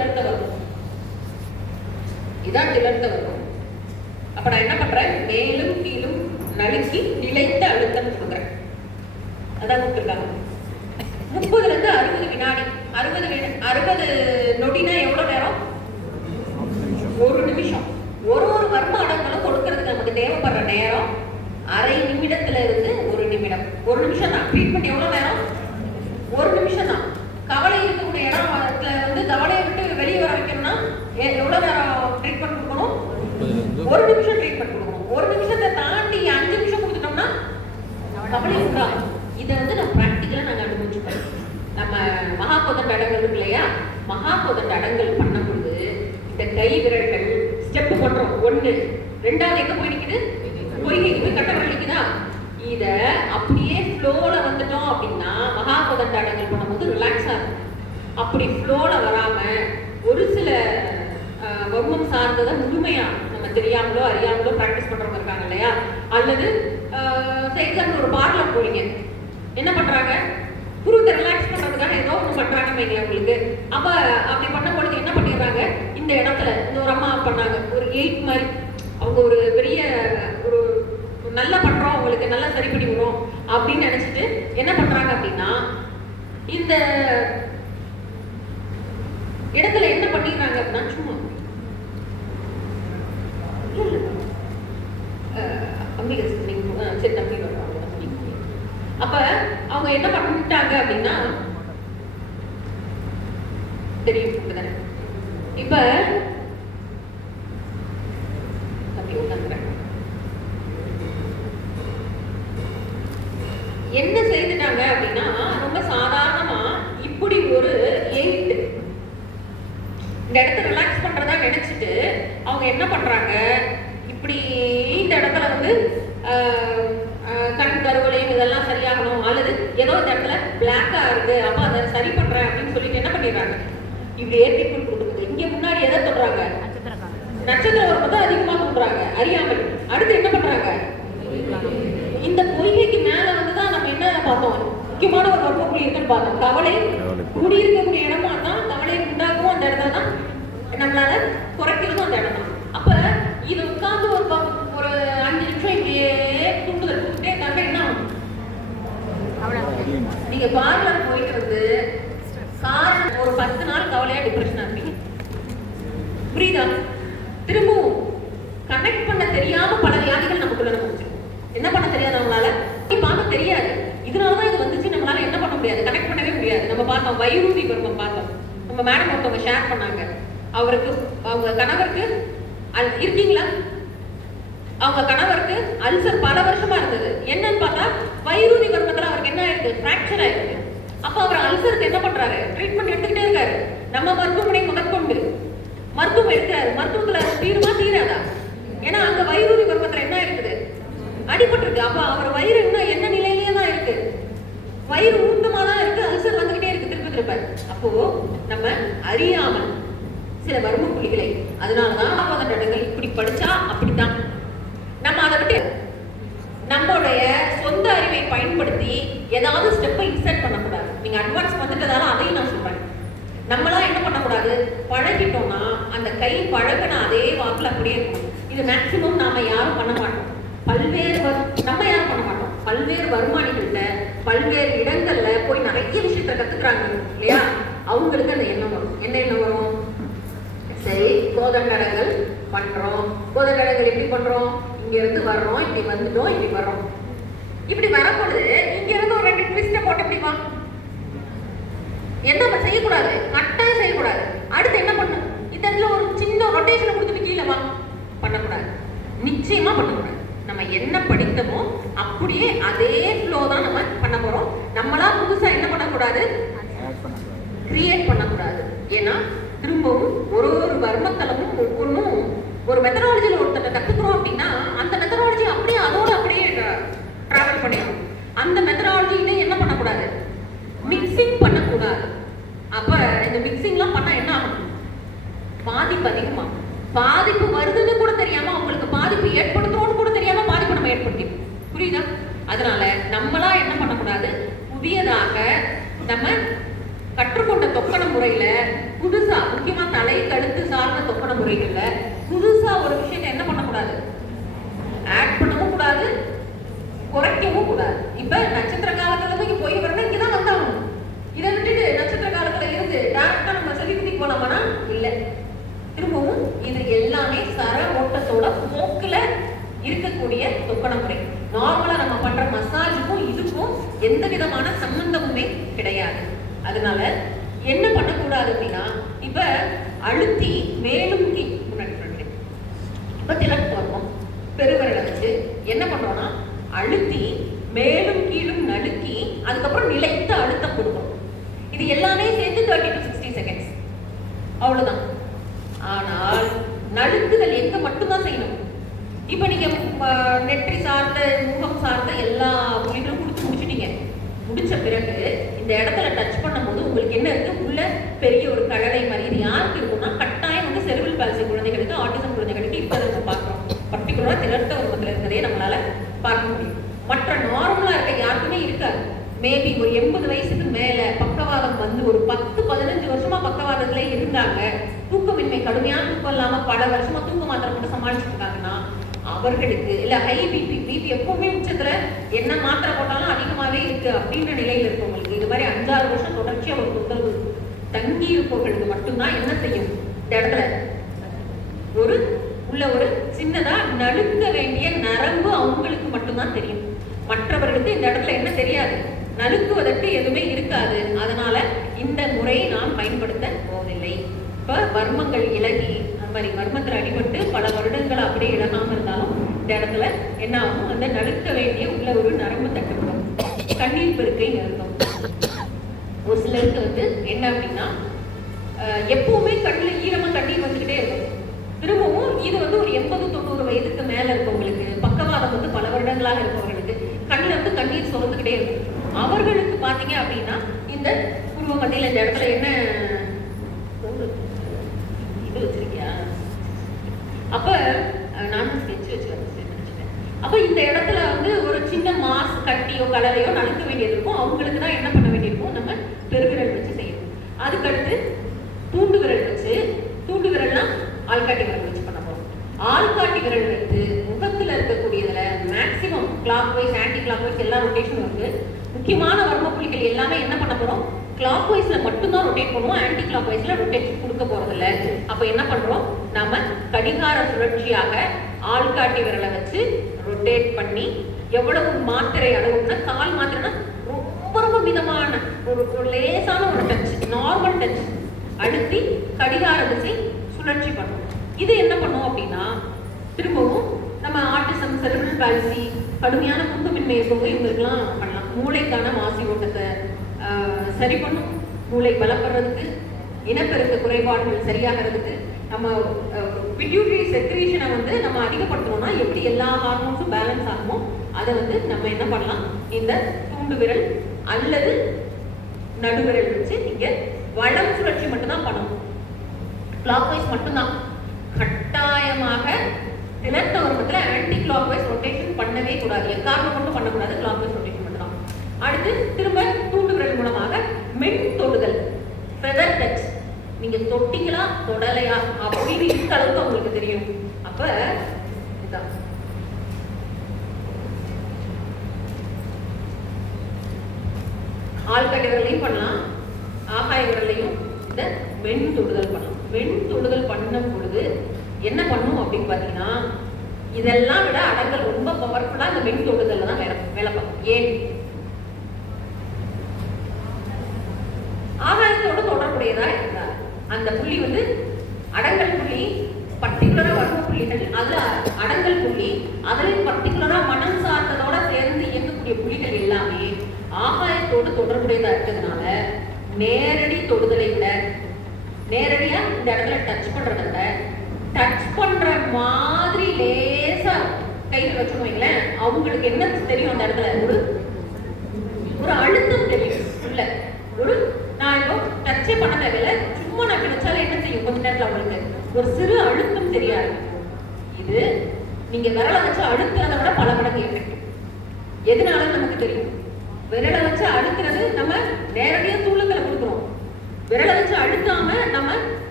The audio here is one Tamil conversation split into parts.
திலர்த்த வரும். இதான் திலர்த்த வரும். அப்ப நான் என்ன பண்றேன், மேலும் கீழும் நழுக்கி நிலைத்த அழுத்தம் கொடுக்குறேன். அதான் கொடுத்துருக்காங்க. 30 to 60 வினாடி. 60 நொடினா எவ்வளவு நேரம்? 1 நிமிஷம். ஒரு வர்ம அடங்களும் கொடுக்கறதுக்கு நமக்கு தேவைப்படுற நேரம் அரை நிமிடத்துல இருந்து 1 நிமிடம். 1 நிமிஷம் தான். ட்ரீட்மெண்ட் எவ்வளவு நேரம்? 1 நிமிஷம் தான். கவலை இருக்கக்கூடிய இடத்துல வந்து கவலையை விட்டு வெளியே வர வைக்கணும்னா எவ்வளவு நேரம் ட்ரீட்மெண்ட் கொடுக்கணும்? 1 நிமிஷம் ட்ரீட்மெண்ட் கொடுக்கணும். 1 நிமிஷத்தை தாண்டி 5 நிமிஷம் கொடுத்துட்டோம்னா கவலை இருக்கா? இதை வந்து நம்ம பிராக்டிக்கலா நாங்க அனுபவிச்சுப்போம். நம்ம மகாபோதண்ட அடங்கல் இருக்கு இல்லையா, மகாபோதண்ட அடங்கல் பண்ணும் பொழுது இந்த கை விரல்கள் ஸ்டெப் பண்றோம். 1 2வது எங்க போய் நிக்குது? பொய்கைக்கு போய் கட்ட வலிக்குதா? இத அப்படியே ஃப்ளோல வந்துட்டோம் அப்படின்னா மகாபோதண்ட அடங்கல் பண்ணும்போது ரிலாக்ஸா இருக்கும். அப்படி ஃப்ளோல வராம ஒரு சில வர்மம் சார்ந்ததை முழுமையா நம்ம தெரியாமலோ அறியாமலோ பிராக்டிஸ் பண்றவங்க இருக்காங்க இல்லையா, அல்லது எக்ஸாம்பிள் ஒரு பார்லர் போறீங்க, என்ன பண்றாங்க, குருத்தை ரிலாக்ஸ் பண்றதுக்காக ஏதோ ஒன்று பண்றாங்க வைங்களேன் உங்களுக்கு. அப்ப அப்படி பண்ணும்பொழுது என்ன பண்ணிடுறாங்க, இந்த இடத்துல இந்த ஒரு அம்மா பண்ணாங்க ஒரு 8 மாதிரி, அவங்க ஒரு பெரிய ஒரு நல்லா பண்றோம், அவங்களுக்கு நல்லா சரி பண்ணி வரும் அப்படின்னு நினைச்சிட்டு என்ன பண்றாங்க அப்படின்னா இந்த இடத்துல என்ன பண்ணிடுறாங்க அப்படின்னா சும்மா சரி தம்பி வருவாங்க. அப்ப அவங்க என்ன பண்ணிட்டாங்க அப்படின்னா தெரியும். இப்ப என்ன செய்துட்டாங்க அப்படின்னா ரொம்ப சாதாரணமா இப்படி ஒரு 8 இந்த இடத்த ரிலாக்ஸ் பண்றதா நினைச்சிட்டு அவங்க என்ன பண்றாங்க, இப்படி இந்த இடத்துல வந்து கண் கருவளையும் இதெல்லாம் சரியாகணும், அல்லது ஏதோ இந்த இடத்துல பிளாக்கா இருக்கு அப்ப அதை சரி பண்றேன் அப்படின்னு சொல்லிட்டு என்ன பண்ணிடுறாங்க, இப்படி ஏற்றிக்குள் கொடுக்குது. இங்க முன்னாடி எதை சொல்றாங்க, நட்சத்திர உரத்தை அதிகமா கொடுக்குறாங்க அறியாமல். அடுத்து என்ன பண்றாங்க, இந்த பொய்கைக்கு மேல வந்துதான் நம்ம என்ன பார்த்தோம், முக்கியமான ஒரு வர்ம புள்ளி இருக்குன்னு பார்த்தோம். கவலை குடியிருக்கக்கூடிய இடமா தான் கவலை உண்டாகவும் அந்த இடத்துல தான் நம்மளால குறைக்கிறதும் அந்த இடம் தான். அப்ப இது உட்கார்ந்து ஒரு 5 நிமிஷம் இப்படியே தூண்டுதல் கொடுத்துட்டே இருந்தாங்க. என்ன ஆகும், நீங்க பார்லர் போயிட்டு வந்து காரணம் ஒரு 10 நாள் கவலையா டிப்ரெஷனா இருப்பீங்க. புரியுதா? திரும்பவும் கனெக்ட் பண்ண தெரியாம பல வியாதிகள் நமக்குள்ள வந்துச்சு. என்ன பண்ண தெரியாது, நம்மளால பார்க்க தெரியாது. இதனாலதான் இது வந்துச்சு. நம்மளால என்ன பண்ண முடியாது, கனெக்ட் பண்ணவே முடியாது. நம்ம பார்த்தோம் வைரூதி குடும்பம் பார்த்தோம். நம்ம மேடம் ஒருத்தவங்க ஷேர் பண்ணாங்க, அவருக்கு அவங்க கணவருக்கு இருக்கீங்களா, அவங்க கணவருக்கு அல்சர் பல வருஷமா இருந்தது. என்னன்னு பார்த்தா வைரூதி கர்ப்பத்துல அவருக்கு என்ன ஆயிருக்கு, பிராக்சர் ஆயிருக்கு. அப்ப அவர் அல்சருக்கு என்ன பண்றாரு, ட்ரீட்மெண்ட் எடுத்துக்கிட்டே இருக்காரு. நம்ம மருத்துவமனை முதற்கொண்டு மருத்துவம் எடுக்கிறாரு. மருத்துவத்துல தீருமா தீராதா? ஏன்னா அங்க வைரூதி கர்ப்பத்துல என்ன இருக்குது, அடிபட்டிருக்கு. அப்ப அவர் வயிறு இன்னும் என்ன நிலையிலேயே தான் இருக்கு, வயிறு ஊட்டமா தான் இருக்கு, அல்சர் வந்துகிட்டே இருக்கு திருப்ப திருப்ப. அப்போ நம்ம அறியாமல் சில வர்ம புள்ளிகளை, அதனாலதான் மகாபோதண்ட அடங்கல் இப்படி படிச்சா அப்படித்தான். நம்ம அதை விட்டு நம்மளுடைய சொந்த அறிவை பயன்படுத்தி ஏதாவது ஸ்டெப்பை இன்சர்ட் பண்ணக்கூடாது. நீங்க அட்வான்ஸ் வந்துட்டதால அதையும் நான் சொல்றேன். நம்மளா என்ன பண்ணக்கூடாது, பழகிட்டோம்னா அந்த கை பழகின அதே வாக்குல அப்படியே இருக்கும். இது மேக்சிமம் நாம யாரும் பண்ண மாட்டோம். நம்ம யாரும் பண்ண மாட்டோம். பல்வேறு வருமானிகள்கிட்ட பல்வேறு இடங்கள்ல போய் நிறைய விஷயத்த கத்துக்கிறாங்க இல்லையா, அவங்களுக்கு அந்த எண்ணம் வரும். என்ன எண்ணம் வரும், சரி கோதண்டடங்கள் பண்றோம், கோதண்டடங்கள் எப்படி பண்றோம், இங்க இருந்து வர்றோம், இப்படி வந்துட்டோம், இப்படி வர்றோம். இப்படி வரும்பொழுது இங்க இருந்து ஒரு 2 ட்விஸ்ட போட்டு முடியுமா, என்ன செய்யக்கூடாது, கட்டாயம் செய்யக்கூடாது. அடுத்து என்ன பண்ணும், இந்த இடத்துல ஒரு சின்ன ரொட்டேஷன் கொடுத்துட்டு கீழே வா, பண்ணக்கூடாது, நிச்சயமா பண்ணக்கூடாது. நம்ம என்ன படித்தமோ அப்படியே அதே ஃப்ளோ தான் நம்ம பண்ண போறோம். நம்மளா புதுசா என்ன பண்ணக்கூடாது, கிரியேட் பண்ணக்கூடாது. ஏன்னா திரும்பவும் ஒரு வர்மத்தலமும் ஒவ்வொன்றும் ஒரு மெத்தடாலஜியில் ஒருத்தர் கத்துக்கிறோம் அப்படின்னா அந்த மெத்தடாலஜி அப்படியே அதோட அப்படியே டிராவல் பண்ணிடும். அந்த மெத்தடாலஜியிலே என்ன பண்ணக்கூடாது, மிக்சிங் பண்ணக்கூடாது. அப்ப இந்த மிக்சிங்லாம் பண்ணா என்ன ஆகும், பாதிப்பு அதிகமாகும். பாதிப்பு வருதுன்னு கூட தெரியாம அவங்களுக்கு பாதிப்பு ஏற்படுத்துறோம்னு கூட தெரியாம பாதிப்பு நம்ம ஏற்படுத்திடும். புரியுதா? அதனால நம்மளா என்ன பண்ணக்கூடாது, புதியதாக நம்ம கற்றுக்கொண்ட தொக்கண முறையில புதுசா முக்கியமா முறைகள்ல புதுசா ஒரு விஷயத்தை என்ன பண்ணக்கூடாது, ஆட் பண்ணவும் கூடாது, குறைக்கவும் கூடாது. இப்ப நட்சத்திர காலத்துல இருந்து இங்க போய் வரணும், இங்கதான் வந்தாகணும். இதை விட்டுட்டு நட்சத்திர காலத்துல இருந்து டேரக்டா நம்ம செலிபிரிட்டி போலாமானா இல்ல. திரும்பவும் இது எல்லாமே சர ஓட்டத்தோட போக்குல இருக்கக்கூடிய தொக்கண முறை. நார்மலா நம்ம பண்ற மசாஜுக்கும் இதுக்கும் எந்த விதமான சம்பந்தமுமே கிடையாது. அதனால என்ன பண்ணக்கூடாது அப்படின்னா, இப்ப அழுத்தி மேலும் முன்னாடி இப்ப திலக் வரணும், பெருவிரலை வச்சு என்ன பண்றோம்னா அழுத்தி மேலும் கீழும் நழுக்கி அதுக்கப்புறம் நிலைத்த அழுத்தம் கொடுக்கும். இது எல்லாமே சேர்த்து 30 to 60 செகண்ட்ஸ் அவ்வளவுதான். ஆனால் நழுக்குதல் எங்க மட்டும்தான் செய்யணும். இப்ப நீங்க நெற்றி சார்ந்த முகம் சார்ந்த எல்லா புள்ளிகளும் கொடுத்து முடிச்சிட்டீங்க. முடிச்ச பிறகு இந்த இடத்துல டச் பண்ணும்போது உங்களுக்கு என்ன இருக்கு, உள்ள பெரிய ஒரு கழலை மாதிரி. இது யாருக்கு இருக்கும்னா கட்டாயம் வந்து செரிபிரல் பால்சி குழந்தைகளுக்கு, ஆட்டிசம் குழந்தைகளுக்கு இப்ப நம்ம பார்க்கிறோம். பர்டிகுலரா திரட்ட உருவத்துல இருக்கிறதே நம்மளால பார்க்க முடியும். மற்ற நார்மலா இருக்க யாருக்குமே இருக்காது. மேபி ஒரு 80 வயசுக்கு மேல பக்கவாதம் வந்து ஒரு 10-15 வருஷமா பக்கவாதத்துல இருந்தாங்க, தூக்கமின்மை கடுமையான தூக்கம் இல்லாம பல வருஷமா தூக்க மாத்திரை போட்டு சமாளிச்சுட்டு இருக்காங்கன்னா அவர்களுக்கு, இல்ல ஹை பிபி எப்பவுமே உச்சத்துல என்ன மாத்திரை போட்டாலும் அதிகமாவே இருக்கு அப்படின்ற நிலையில இருக்கவங்களுக்கு, இது மாதிரி 5-6 வருஷம் தொடர்ச்சியா ஒரு தொந்தரவு தங்கி இருப்பவர்களுக்கு மட்டும்தான் என்ன செய்யும், இந்த இடத்துல ஒரு உள்ள ஒரு சின்னதா நழுக்க வேண்டிய நரம்பு அவங்களுக்கு மட்டும்தான் தெரியும். மற்றவர்களுக்கு இந்த இடத்துல என்ன தெரியாது, நழுக்குவதற்கு எதுவுமே இருக்காது. அதனால இந்த முறையை நாம் பயன்படுத்த போவதில்லை. இப்ப வர்மங்கள் இலகி அந்த மாதிரி வர்மத்தில் அடிபட்டு பல வருடங்கள் அப்படியே இழகாம இருந்தாலும் இந்த இடத்துல என்ன ஆகும், அந்த நழுக்க வேண்டிய உள்ள ஒரு நரம்பு தட்டுப்படும், கண்ணீர் பெருக்கை நிறுத்தும். ஒரு சிலருக்கு வந்து என்ன அப்படின்னா எப்பவுமே கண்ணில் ஈரமா கண்ணீர் வந்துகிட்டே இருக்கும். திரும்பவும் இது வந்து ஒரு 80-90 வயதுக்கு மேல இருக்கவங்களுக்கு, பக்கவாதம் வந்து பல வருடங்களாக இருப்பவர்களுக்கு கண்ணில் வந்து கண்ணீர் சுரந்துகிட்டே இருக்கும். அவர்களுக்கு பாத்தீங்க அப்படின்னா இந்த பூர்வ மத்தியில இந்த இடத்துல என்ன இது வச்சிருக்கியா, அப்ப நான் ஸ்கெட்ச் வச்சு அப்ப இந்த இடத்துல வந்து ஒரு சின்ன மாஸ் கட்டியோ கலரையோ நழுக்க வேண்டியது இருக்கும். அவங்களுக்கு தான் என்ன பண்ண வேண்டியிருக்கும், நம்ம பெருவிரல் வச்சு செய்யணும். அதுக்கடுத்து தூண்டு விரல் வச்சு, தூண்டு விரல்லாம் ஆள்காட்டி விரல் வச்சு பண்ண போறோம். ஆள்காட்டி விரல் வைத்து முகத்துல இருக்கக்கூடியதுல maximum clockwise, anticlockwise எல்லா ரொட்டேஷனும் இருக்கு. முக்கியமான வர்ம புள்ளிகள் எல்லாமே என்ன பண்ண போறோம், கிளாக் வைஸ்ல மட்டும்தான் ரொட்டேட் பண்ணுவோம், ஆன்டி கிளாக் வைஸ்ல ரொட்டேட் கொடுக்க போறது இல்ல. அப்ப என்ன பண்றோம், நாம கடிகார சுழற்சியாக ஆள்காட்டி விரலை வச்சு ரொட்டேட் பண்ணி, எவ்வளவு மாத்திரை அளவுன்னா, கால் மாத்திரைனா ரொம்ப ரொம்ப மிதமான ஒரு லேசான ஒரு டச், நார்மல் டச் அழுத்தி கடிகார திசை சுழற்சி பண்ணும். இது என்ன பண்ணும் அப்படின்னா, திரும்பவும் நம்ம ஆட்டிசம், செரிபிரல் பால்சி, கடுமையான தூக்கமின்மை இருக்கவங்க இவங்களுக்குலாம் பண்ணலாம். மூளைக்கான மாசி ஓட்டத்தை சரி பண்ணும், மூளை பலப்படுறதுக்கு, இனப்பெருக்க குறைபாடுகள் சரியாகிறதுக்கு. நம்ம பிட்யூட்டரி செக்ரீஷனை வந்து நம்ம அதிகப்படுத்தணும்னா எப்படி எல்லா ஹார்மோன்ஸும் பேலன்ஸ் ஆகுமோ அதை வந்து நம்ம என்ன பண்ணலாம், இந்த தூண்டு விரல் அல்லது நடுவிரல் வச்சு நீங்க வலம் சுழற்சி மட்டும்தான் பண்ணணும். கிளாக் வைஸ் மட்டும்தான். கட்டாயமாக திலட்ட வருடத்துல ஆன்டி கிளாக் வைஸ் ரொட்டேஷன் பண்ணவே கூடாது, எக்காரணம் கொண்டு பண்ணக்கூடாது, கிளாக் வைஸ் ரொட்டேஷன் மட்டும்தான். அடுத்து திரும்ப தூண்டு விரல் மூலமாக மென் தொடுதல், ஃபெதர் டச். நீங்க தொட்டிங்களா தொடலையா அப்படின்னு இருக்க அளவுக்கு உங்களுக்கு தெரியும். அப்ப இதுதான் ஆள்காட்டி விரலையும் பண்ணலாம், ஆகாய விரலையும் இந்த மென் தொடுதல் பண்ணலாம். மென் தொடுதல் பண்ணும் பொழுது என்ன பண்ணும் அப்படின்னு பாத்தீங்கன்னா, இதெல்லாம் விட அடங்கல் ரொம்ப பவர்ஃபுல்லா இந்த மென் தொடுதல்ல தான் வேலை பார்க்கும். ஏன், ஆகாயத்தோடு தொடர்புடையதா இருந்தால் அந்த புள்ளி வந்து அடங்கல் புள்ளி, பர்டிகுலரா வர்ம புள்ளிகள், அதுல அடங்கல் புள்ளி, அதில் பர்டிகுலரா மனம் சார்ந்ததோட சேர்ந்து இயங்கக்கூடிய புள்ளிகள் எல்லாமே ஆகாயத்தோடு தொடர்புடையதா இருக்கிறதுனால நேரடி தொடுதலை விட, நேரடியா இந்த இடத்துல டச் பண்றதை விட, டச் பண்ற மாதிரி லேசா கையில் வச்சுக்கோங்களேன், அவங்களுக்கு என்ன தெரியும், அந்த இடத்துல ஒரு அழுத்தம் தெரியும். இல்ல ஒரு நான் இப்போ டச்சே பண்ண தேவையில்ல, சும்மா நான் கிடைச்சாலே என்ன செய்யும், கொஞ்ச நேரத்தில் அவங்களுக்கு ஒரு சிறு அழுத்தம் தெரியாது. இது நீங்க விரலை வச்சு அழுத்துறதை விட பல மடங்கு எஃபெக்ட். எதனால நமக்கு தெரியும், விரலை வச்சு அழுத்துறது நம்ம நேரடியா தூளுங்களை கொடுக்குறோம். விரலை வச்சு அழுத்தாம நம்ம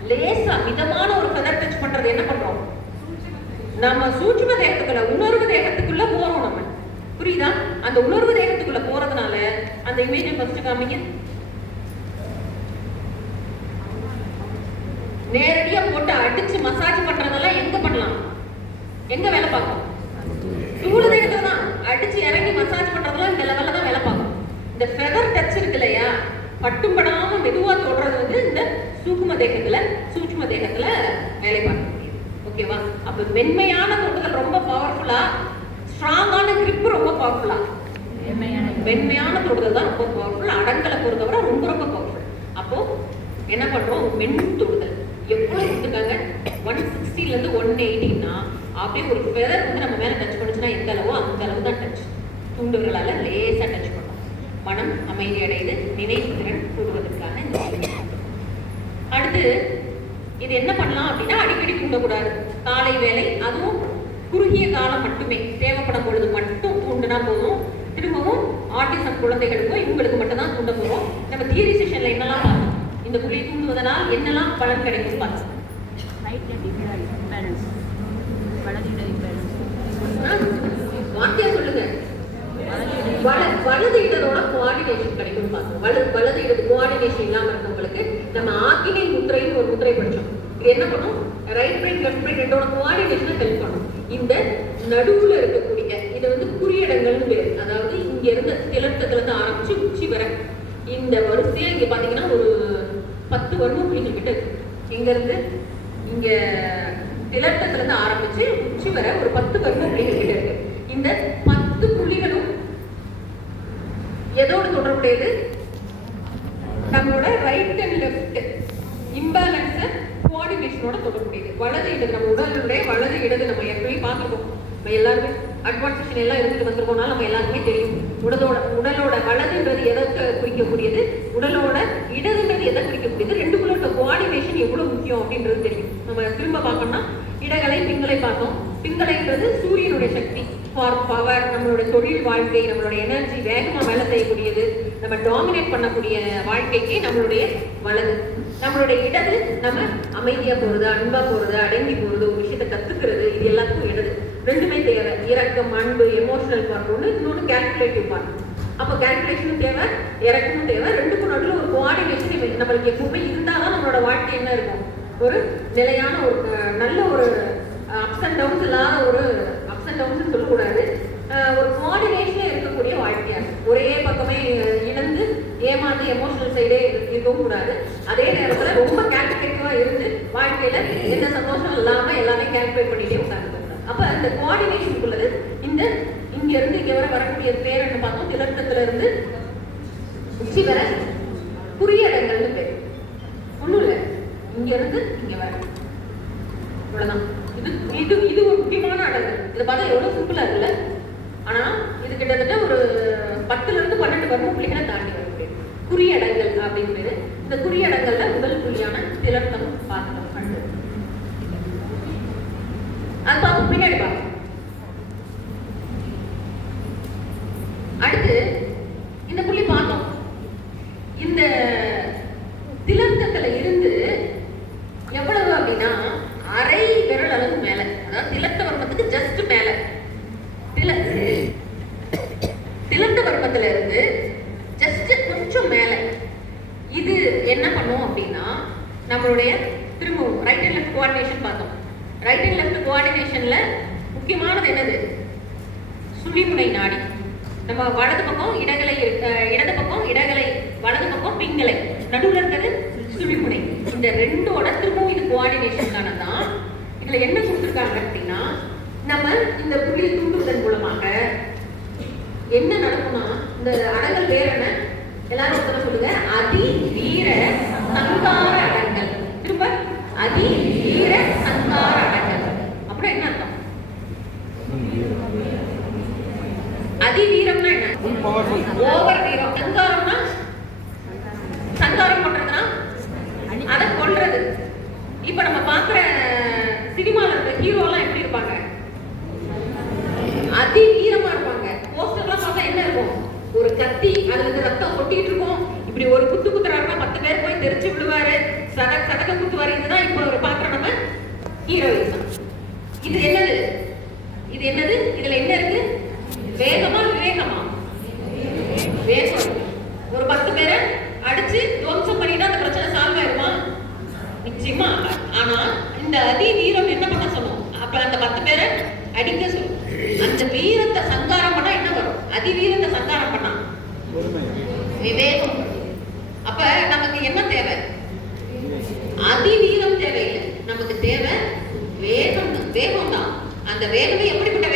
லேசா மிதமான ஒரு ஃபெதர் டச் பண்றது போறது என்ன பண்றோம்? நம்ம சூட்சும தேகத்துக்குள்ள உணர்வு தேகத்துக்குள்ள போறோம். நம்ம புரியுதா? அந்த உணர்வு தேகத்துக்குள்ள போறதுனால அந்த இமேஜை ஃபர்ஸ்ட் காமிங்க. நேரடியா போட்டு அடிச்சு மசாஜ் பண்றதெல்லாம் எங்க பண்ணலாம்? எங்க வேலை பார்க்கும்? ஸ்தூல தேகத்துல தான். அடிச்சு இறங்கி மசாஜ் பண்றதெல்லாம் இந்த லெவல்ல தான் வேலை பார்க்கும். இந்த ஃபெதர் டச் இருக்கு இல்லையா, பட்டும் படாம மெதுவா தொடுறது வந்து இந்த சூக்கும தேகத்துல வேலை பார்க்க முடியும். ஓகேவா? அப்ப மென்மையான தொடுதல் ரொம்ப பவர்ஃபுல்லா, ஸ்ட்ராங்கான கிரிப் ரொம்ப பவர்ஃபுல்லா. மென்மையான தொடுதல் தான் ரொம்ப பவர்ஃபுல். அடங்கலை பொறுத்தவரை ரொம்ப ரொம்ப பவர்ஃபுல். அப்போ என்ன பண்றோம்? மென் தொடுதல் எவ்வளவு கொடுத்துருக்காங்க? 160ல இருந்து 180னா அப்படியே ஒரு ஃபெதர் வந்து நம்ம மேல டச் பண்ணுச்சுன்னா எந்த அளவோ அந்த அளவு தான் டச். தூண்டுகளால லேசா டச் பண்ணும். மனம் அமைதி அடைந்து நினைவு திறன் கூடுவதற்கான அடுத்து இது என்ன பண்ணலாம் அப்படின்னா, அடிக்கடி தூண்டக்கூடாது. காலை வேலை, அதுவும் குறுகிய காலம் மட்டுமே, தேவைப்படும் பொழுது மட்டும் தூண்டுனா போதும். திரும்பவும் ஆட்டிசம் குழந்தைகளுக்கும் இவங்களுக்கு மட்டும் தான் தூண்ட போறோம். நம்ம தியரி செஷன்ல என்னெல்லாம் பார்த்தோம்? இந்த புள்ளி தூண்டுவதனால் என்னெல்லாம் பலன் கிடைக்கும் பார்த்தோம். வார்த்தையா சொல்லுங்க. வலது இடதோட கோஆர்டினேஷன் கிடைக்கும் பார்த்தோம். வலது இடது கோஆர்டினேஷன் இல்லாம இருக்கவங்களுக்கு நம்ம ஆக்கினை முத்திரைன்னு ஒரு முத்திரை படிச்சோம். இது என்ன பண்ணும்? ரைட் பிரெயின் லெஃப்ட் பிரெயின் ரெண்டோட கோஆர்டினேஷனை ஹெல்ப் பண்ணும். இந்த நடுவுல இருக்கக்கூடிய இது வந்து குறியடங்கள்னு பேரு. அதாவது இங்க இருந்து திலட்டத்துல இருந்து ஆரம்பிச்சு உச்சி வர இந்த வரிசையா இங்க பாத்தீங்கன்னா ஒரு 10 வர்ம புள்ளிகள் கிட்ட இருக்கு. இங்க இருந்து இங்க திலட்டத்துல இருந்து ஆரம்பிச்சு உச்சி வர ஒரு 10 வர்ம புள்ளிகள் கிட்ட இருக்கு. இந்த 10 புள்ளிகளும் எதோடு தொடர்புடையது? நம்மளோட ரைட் அண்ட் லெஃப்ட் இம்பேலன்ஸ் கோஆர்டினேஷனோட தொடர்புடையது. வலது இடது நம்ம உடலுடைய வலது இடது நம்ம எப்பவுமே பார்த்துருக்கோம். நம்ம எல்லாருமே அட்வான்ஸ் செஷன் எல்லாம் இருந்துட்டு வந்திருக்கோம்னால நம்ம எல்லாருமே தெரியும். உடலோட வலதுன்றது எதை குறிக்கக்கூடியது, உடலோட இடதுன்றது எதை குறிக்கக்கூடியது, ரெண்டுக்குள்ள இருக்க கோஆர்டினேஷன் எவ்வளவு முக்கியம் அப்படின்றது தெரியும். நம்ம திரும்ப பார்க்கணும்னா இடகலை பிங்களை பார்த்தோம். பிங்களைன்றது சூரியனுடைய சக்தி ஃபார் பவர், நம்மளோட தொழில் வாழ்க்கை, நம்மளோட எனர்ஜி வேகமாக வேலை செய்யக்கூடியது, நம்ம டாமினேட் பண்ணக்கூடிய வாழ்க்கைக்கு நம்மளுடைய வலது. நம்மளுடைய இடது நம்ம அமைதியா போறது, அன்பா போறது, அடங்கி போறது, ஒரு விஷயத்தை கத்துக்கிறது, இது எல்லாத்துக்கும் இடது. ரெண்டுமே தேவை. இரக்கம், அன்பு, எமோஷனல் பார்ட் ஒன்று, இன்னொன்று கால்குலேட்டிவ் பார்ட். அப்போ கால்குலேஷனும் தேவை, இறக்கமும் தேவை. ரெண்டுக்கும் நடுவில் ஒரு கோஆர்டினேஷன் நம்மளுக்கு எப்பவுமே இருந்தால்தான் நம்மளோட வாழ்க்கை என்ன இருக்கும்? ஒரு நிலையான ஒரு நல்ல ஒரு அப்ஸ் அண்ட் டவுன்ஸ் இல்லாத ஒரு அப்ஸ் அண்ட் டவுன்ஸ் சொல்லக்கூடாது, ஒரு கோஆர்டினேஷனே இருக்கக்கூடிய வாழ்க்கையா இருக்கும். ஒரே பக்கமே இழந்து ஏமாந்து எமோஷனல் சைடே இருக்கவும் கூடாது. அதே நேரத்துல ரொம்ப கால்குலேட்டிவா இருந்து வாழ்க்கையில எந்த சந்தோஷம் இல்லாம எல்லாமே கால்குலேட் பண்ணிட்டே உட்கார்ந்து கூடாது. அப்ப இந்த கோஆர்டினேஷனுக்குள்ளது இந்த இங்க இருந்து இங்க வர வரக்கூடிய பேர் என்ன பார்த்தோம்? திலட்டத்துல இருந்து உச்சி வர குறியடங்கள்னு பேர். ஒண்ணும் இல்லை, இங்க இருந்து இங்க வர இவ்வளவுதான். இது இது ஒரு முக்கியமான அடங்கல். இதை பார்த்தா எவ்வளவு சிம்பிளா இருக்குல்ல? ஆனா இது கிட்டத்தட்ட ஒரு 10ல இருந்து 12 வர்ம புள்ளிகளை தாண்டி வரக்கூடிய குறியடங்கல் அப்படின்னு பேரு. இந்த குறியடங்கள்ல முதல் புள்ளியான திலட்டம் பார்த்தோம். அது பார்ப்போம், பின்னாடி பார்ப்போம். அடுத்து இந்த புள்ளி பார்த்தோம். இந்த திலட்டத்துல இருந்து எவ்வளவு அப்படின்னா அரை விரல் அளவு மேல, அதாவது திலட்ட வர்மத்துக்கு ஜஸ்ட் மேல, திலட்ட வர்மத்துல இருந்து ஜஸ்ட் கொஞ்சம் மேல. இது என்ன பண்ணும் அப்படின்னா நம்மளுடைய திரும்பவும் ரைட் அண்ட் லெஃப்ட் கோஆர்டினேஷன் பார்த்தோம். ரைட் அண்ட் லெஃப்ட் கோஆர்டினேஷன்ல முக்கியமானது என்னது? சுழிமுனை நாடி. நம்ம வலது பக்கம் இடகலை, இடது பக்கம் இடகலை, வலது பக்கம் பிங்களை, நடுவுல இருக்கிறது சுழிமுனை. இந்த ரெண்டோட திரும்பவும் இது கோஆர்டினேஷனுக்கானதான். இதுல என்ன கொடுத்துருக்காங்க அப்படின்னா, நம்ம இந்த புள்ளி தூண்டுவதன் மூலமாக என்ன நடக்கும்னா, இந்த அடங்கல் வேற என்ன? எல்லாரும் ஒருத்தர சொல்லுங்க. அதி வீர சங்கார அடங்கல். திரும்ப அதி வீர சங்கார அடங்கல். அப்படின்னா என்ன அர்த்தம்? அதி வீரம்னா என்ன? ஓவர் வீரம். சங்காரம்னா சங்காரம் பண்றதுன்னா அதை கொல்றது. இப்ப நம்ம பாக்குற சினிமால இருக்க ஹீரோ எல்லாம் எப்படி இருப்பாங்க? அதி வீரமா இருப்பாங்க. போஸ்டர்லாம் பார்த்தா என்ன இருக்கும்? ஒரு கத்தி, அதுல இருந்து ரத்தம் கொட்டிட்டு இருக்கும். இப்படி ஒரு குத்து குத்துறாருன்னா 10 பேர் போய் தெரிச்சு விடுவாரு, சதக்க குத்துவாரு. இதுதான் இப்ப ஒரு பாக்குற நம்ம ஹீரோயின். ஒரு 10 பேரை அடிச்சு துவம்சம் பண்ணிட்டா அந்த பிரச்சனை சால்வ் ஆயிருமா? நிச்சயமா. ஆனா இந்த அதி வீரம் என்ன பண்ண சொல்லும்? அப்ப அந்த 10 பேரை அடிக்க சொல்லும். அந்த வீரத்தை சங்காரம் பண்ணா என்ன வரும்? அதி வீரத்தை சங்காரம் பண்ணா விவேகம். அப்ப நமக்கு என்ன தேவை? அதி வீரம் தேவையில்லை, நமக்கு தேவை வேகம். வேகம் தான். அந்த வேகமே எப்படிப்பட்ட